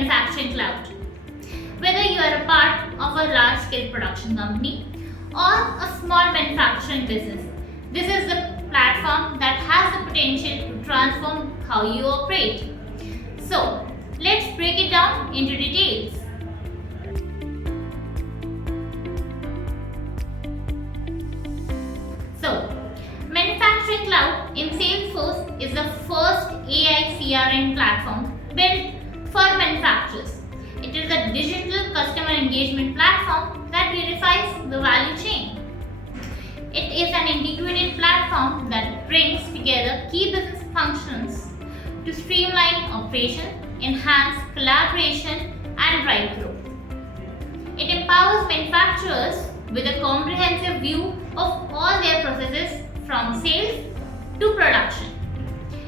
Manufacturing Cloud. Whether you are a part of a large-scale production company or a small manufacturing business, this is the platform that has the potential to transform how you operate. So, let's break it down into details. So, Manufacturing Cloud in Salesforce is the first AI CRM platform built for manufacturers. It is a digital customer engagement platform that verifies the value chain. It is an integrated platform that brings together key business functions to streamline operations, enhance collaboration, and drive growth. It empowers manufacturers with a comprehensive view of all their processes from sales to production,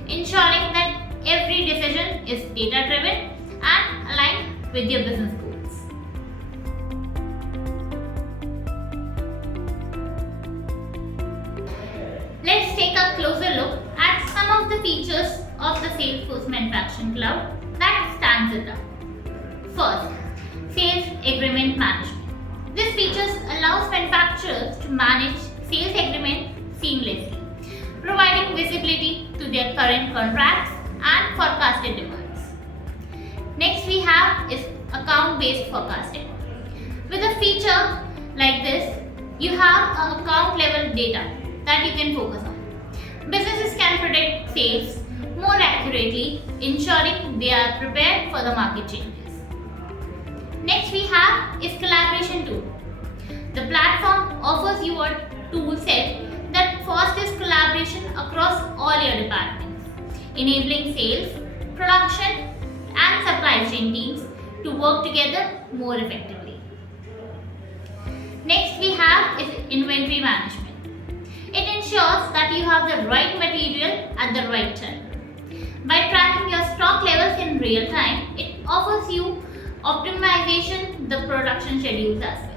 ensuring that every decision is data-driven and aligned with your business goals. Let's take a closer look at some of the features of the Salesforce Manufacturing Cloud that stands it out. First, Sales Agreement Management. This feature allows manufacturers to manage sales agreement seamlessly, providing visibility to their current contracts and forecasted demands. Next we have is account-based forecasting. With a feature like this, you have account level data that you can focus on. Businesses can predict sales more accurately, ensuring they are prepared for the market changes. Next we have is collaboration tool. The platform offers you a tool set that fosters collaboration across all your departments, enabling sales, production, and supply chain teams to work together more effectively. Next we have is inventory management. It ensures that you have the right material at the right time. By tracking your stock levels in real time, it offers you optimization the production schedules as well.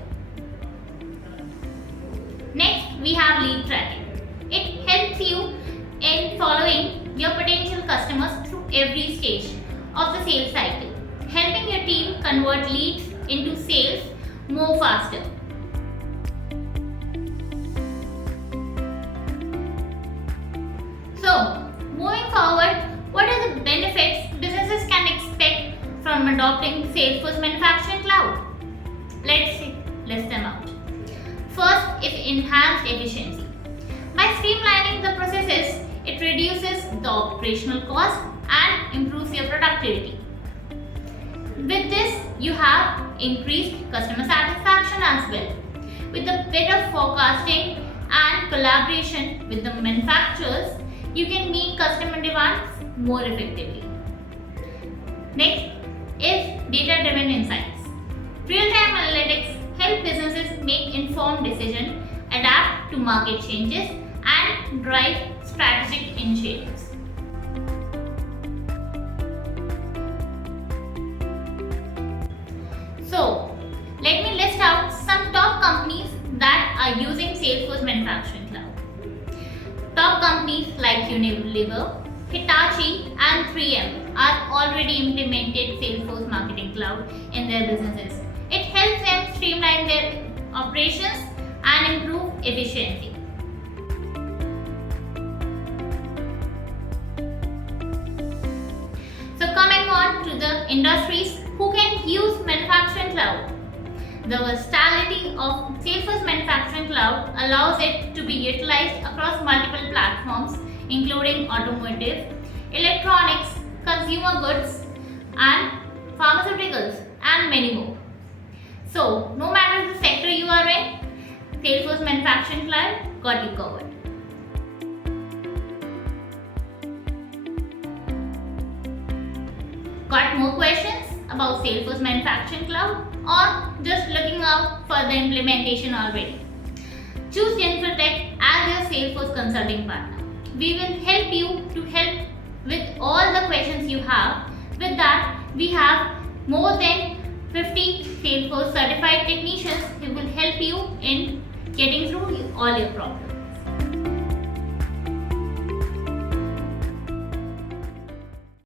Next, we have lead tracking. It helps you in following your potential customers through every stage of the sales cycle, helping your team convert leads into sales more faster. So, moving forward, what are the benefits businesses can expect from adopting Salesforce Manufacturing Cloud? Let's list them out. First is enhanced efficiency. By streamlining the processes, it reduces the operational cost and improves your productivity. With this, you have increased customer satisfaction as well. With the better forecasting and collaboration with the manufacturers, you can meet customer demands more effectively. Next is data-driven insights. Real-time analytics help businesses make informed decisions, adapt to market changes, and drive strategic initiatives. So, let me list out some top companies that are using Salesforce Manufacturing Cloud. Top companies like Unilever, Hitachi, and 3M are already implemented Salesforce Marketing Cloud in their businesses. It helps them streamline their operations and improve efficiency. So coming on to the industries who can use Manufacturing Cloud. The versatility of Salesforce Manufacturing Cloud allows it to be utilized across multiple platforms including automotive, electronics, consumer goods, and pharmaceuticals, and many more. So, no matter the sector you are in, Salesforce Manufacturing Cloud got you covered. Got more questions about Salesforce Manufacturing Cloud or just looking out for the implementation already? Choose Infotech as your Salesforce consulting partner. We will help you to help with all the questions you have. With that, we have more than 50 Salesforce certified technicians who will help you in getting through all your problems.